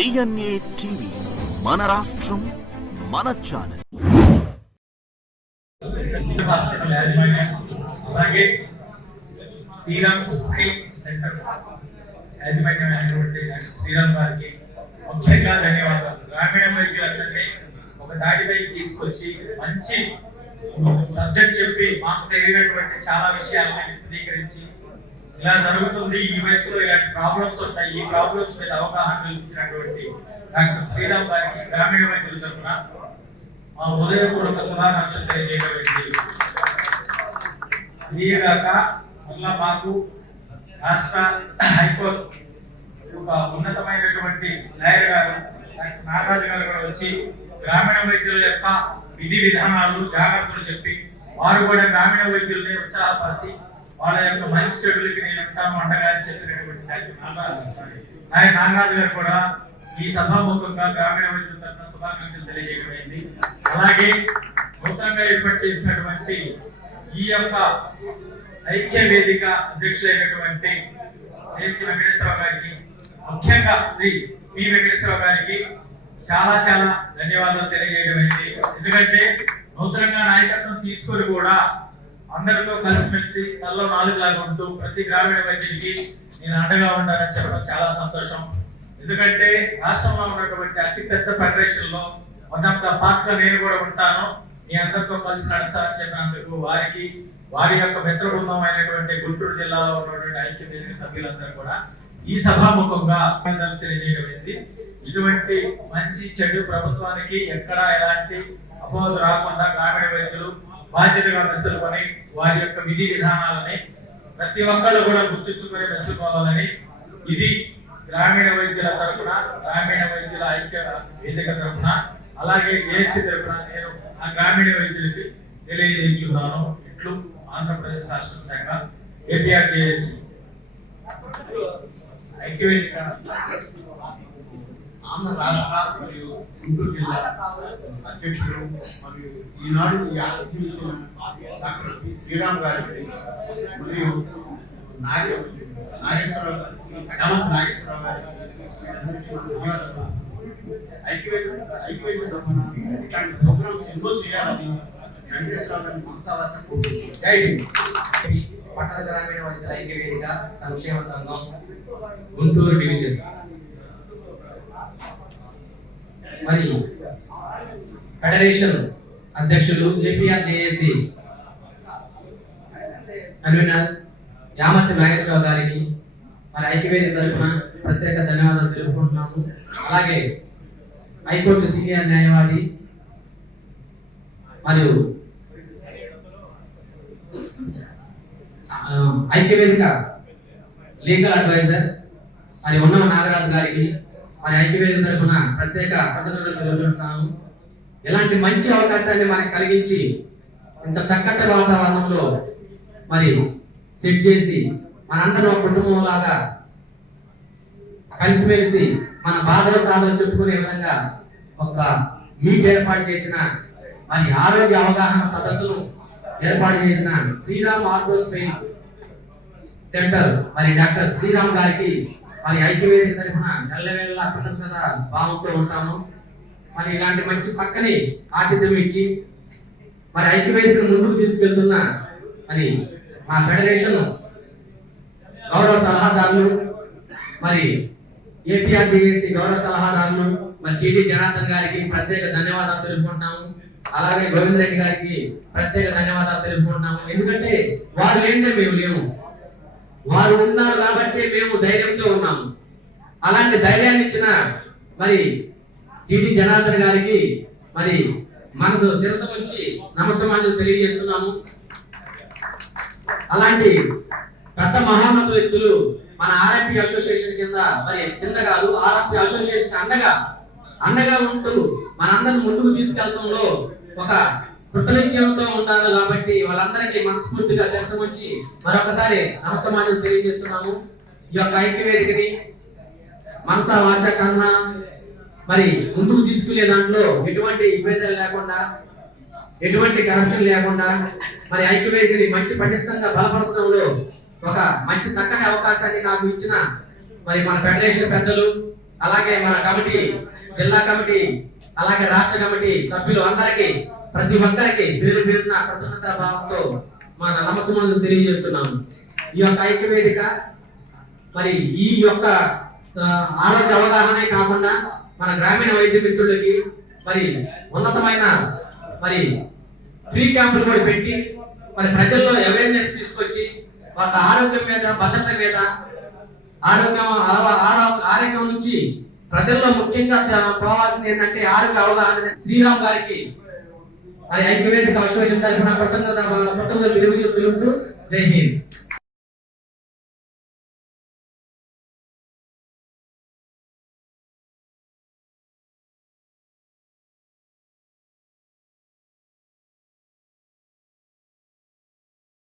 DNA TV, మన రాష్ట్రం మన ఛానల్. అలాగే శ్రీరామ్ సెంటర్ యాజమాన్యమైనటువంటి శ్రీరామ్ గారికి ముఖ్యంగా ధన్యవాదాలు. గ్రామీణ వైద్యులందరినీ ఒక దాటిపై తీసుకొచ్చి మంచి సబ్జెక్ట్ చెప్పి మాకు తెలియనటువంటి చాలా విషయాలను విశదీకరించి ఇలా జరుగుతుంది, ఈ వయసులో ఇలాంటి ప్రాబ్లమ్స్ ఉంటాయి, ఈ ప్రాబ్లమ్స్ మీద అవగాహన కల్పించినటువంటి డాక్టర్ శ్రీరామ్ గారికి గ్రామీణ వైద్యుల తరఫున మా ఉదయపూర్వక శుభాకాంక్షలు తెలియజేయడం. ఇదిగాక మళ్ళా మాకు రాష్ట్ర హైకోర్టు ఒక ఉన్నతమైనటువంటి లాయర్ గారు డాక్టర్ నాగరాజు గారు కూడా వచ్చి గ్రామీణ వైద్యుల యొక్క విధి విధానాలు జాగ్రత్తలు చెప్పి వారు కూడా గ్రామీణ వైద్యుల్ని ఉత్సాహపరిచి వాళ్ళ యొక్క మంచి చెడులకి నేను ఉంటాను అండగా చెప్పినటువంటి నాగరాజు గారు కూడా ఈ సభాముఖంగా గ్రామీణ వైద్యుల తరఫున శుభాకాంక్షలు తెలియజేయడమైంది. అలాగే నూతనంగా ఏర్పాటు చేసినటువంటి ఈ యొక్క ఐక్య వేదిక అధ్యక్షులైనటువంటి శ్రీ వెంకటేశ్వరరావు గారికి, ముఖ్యంగా శ్రీ పి వెంకటేశ్వరరావు గారికి చాలా చాలా ధన్యవాదాలు తెలియజేయడమైంది. ఎందుకంటే నూతనంగా నాయకత్వం తీసుకొని కూడా అందరితో కలిసిమెలిసి తల్లో నాలుగులాగా ఉంటూ ప్రతి గ్రామీణ వైద్యుడికి నేను అండగా ఉండాలని చెప్పడం చాలా సంతోషం. ఎందుకంటే రాష్ట్రంలో ఉన్నటువంటి అతిపెద్ద ఫెడరేషన్ లో వన్ ఆఫ్ ద పార్ట్ గా నేను కూడా ఉంటాను, మీ అందరితో కలిసి నడుస్తానని చెప్పినందుకు వారికి, వారి యొక్క మిత్ర బృందం అయినటువంటి గుంటూరు జిల్లాలో ఉన్నటువంటి ఐక్య వేదిక సభ్యులందరూ కూడా ఈ సభాముఖంగా తెలియజేయడం. ఇటువంటి మంచి చెడు ప్రభుత్వానికి ఎక్కడా ఎలాంటి అపోహలు రాకుండా గ్రామీణ వైద్యులు బాధ్యతగా మెసులుకొని వారి యొక్క విధి విధానాలని ప్రతి ఒక్కళ్ళు కూడా గుర్తుంచుకొని మెసులుకోవాలని ఇది గ్రామీణ వైద్యుల తరఫున, గ్రామీణ వైద్యుల ఐక్య వేదిక తరఫున, అలాగే జేఏసీ తరఫున నేను ఆ గ్రామీణ వైద్యులకి తెలియజేస్తున్నాను. ఇట్లు ఆంధ్రప్రదేశ్ రాష్ట్ర శాఖ ఏపీఆర్ జేఏసీ ఐక్య వేదిక ఆంధ్ర రాష్ట్ర మరియు గుంటూరు జిల్లా అధ్యక్షుడు మరియు ఈనాడు ఈ ఆతిథ్యం డాక్టర్ పి శ్రీరామ్ గారికి మరియు నాగేశ్వరరావు గారికి ధన్యవాదాలు. ఐక్యవేదిక ఇట్లాంటి ప్రోగ్రామ్స్ ఎన్నో చేయాలని వెంకటేశ్వరరావు గారిని మనసావార్త కోరుకుంటున్నాను. జై హింద్. పట్టణ గ్రామీణ వైద్యుల ఐక్య వేదిక సంక్షేమ సంఘం గుంటూరు డివిజన్ మరి ఫెడరేషన్ అధ్యక్షులు APR JAC convener Yamarthi Nageswara Rao గారికి మరి ఐక్యవేదిక తరఫున ప్రత్యేక ధన్యవాదాలు తెలుపుకుంటున్నాము. అలాగే హైకోర్టు సీనియర్ న్యాయవాది మరియు ఐక్యవేదిక లీగల్ అడ్వైజర్ మరి ఉన్నవ నాగరాజు గారికి మరి ఐక్యవేదిక తరఫున ప్రత్యేక అభినందనలు తెలుపుతున్నాము. ఇలాంటి మంచి అవకాశాన్ని మనకు కలిగించి ఇంత చక్కటి వాతావరణంలో మరి సెట్ చేసి మనందరం ఒక కుటుంబం లాగా కలిసిమెలిసి మన బాధలు సాధలు చెప్పుకునే విధంగా ఒక మీట్ ఏర్పాటు చేసిన మరి ఆరోగ్య అవగాహన సదస్సును ఏర్పాటు చేసిన శ్రీరామ్ ఆర్థోస్పెయిన్ సెంటర్ మరి డాక్టర్ శ్రీరామ్ గారికి మరి ఐక్యవేదిక తరఫున ఎల్లవేళ కృతజ్ఞత భావంతో ఉంటాము. మరి ఇలాంటి మంచి చక్కని ఆతిథ్యం ఇచ్చి మరి ఐక్యవేదికను ముందుకు తీసుకెళ్తున్న మరి మా ఫెడరేషన్ గౌరవ సలహాదారులు, మరి ఏపీఆర్ జేఏసీ గౌరవ సలహాదారులు మరి టీటీ జనార్దన్ గారికి ప్రత్యేక ధన్యవాదాలు తెలుపుకుంటున్నాము. అలాగే గోవింద్ రెడ్డి గారికి ప్రత్యేక ధన్యవాదాలు తెలుపుకుంటున్నాము. ఎందుకంటే వారు లేనిదే మేము లేము, వారు ఉన్నారు కాబట్టి మేము ధైర్యంతో ఉన్నాము. అలాంటి ధైర్యాన్ని ఇచ్చిన మరి టీటీ జనార్దన్ గారికి మరి మనసు శిరస్సు నుంచి నమస్కారాలు తెలియజేస్తున్నాము. అలాంటి పెద్ద మహోన్నత వ్యక్తులు మన ఆర్ఎంపీ అసోసియేషన్ కింద కాదు ఆర్ఎంపీ అసోసియేషన్ అండగా ఉంటూ మనందరిని ముందుకు తీసుకెళ్లడంలో ఒక కృతనిశ్చయంతో ఉంటారు. కాబట్టి వాళ్ళందరికీ మనస్ఫూర్తిగా శిరస్సు వచ్చి మరొకసారి నమస్కారాలు తెలియజేస్తున్నాము. ఈ యొక్క ఐక్యవేదికని మనసా వాచ కన్నా మరి ముందుకు తీసుకునే దాంట్లో ఎటువంటి విభేదాలు లేకుండా, ఎటువంటి కరప్షన్ లేకుండా మరి ఐక్యవేదికని మంచి పటిష్టంగా బలపరచడంలో ఒక మంచి చక్కని అవకాశాన్ని నాకు ఇచ్చిన మరి మన ఫెడరేషన్ పెద్దలు అలాగే మన కమిటీ, జిల్లా కమిటీ, అలాగే రాష్ట్ర కమిటీ సభ్యులు అందరికీ, ప్రతి ఒక్కరికి పేరు పేరున కృతజ్ఞత భావంతో మన నమస్కారాలు తెలియజేస్తున్నాము. ఈ యొక్క ఐక్య వేదిక మరి ఈ యొక్క ఆరోగ్య అవగాహనే కాకుండా మన గ్రామీణ వైద్య మిత్రులకి మరి ఉన్నతమైన మరి ఫ్రీ క్యాంపులు కూడా పెట్టి మరి ప్రజల్లో అవేర్నెస్ తీసుకొచ్చి వాళ్ళ ఆరోగ్యం మీద, భద్రత మీద, ఆరోగ్యం నుంచి ప్రజల్లో ముఖ్యంగా పోవాల్సింది ఏంటంటే ఆరోగ్య అవగాహన. శ్రీరామ్ గారికి మరి ఐక్య వేదిక అసోసియేషన్ తరఫున కృతజ్ఞతలు తెలుపుతూ జై హింద్.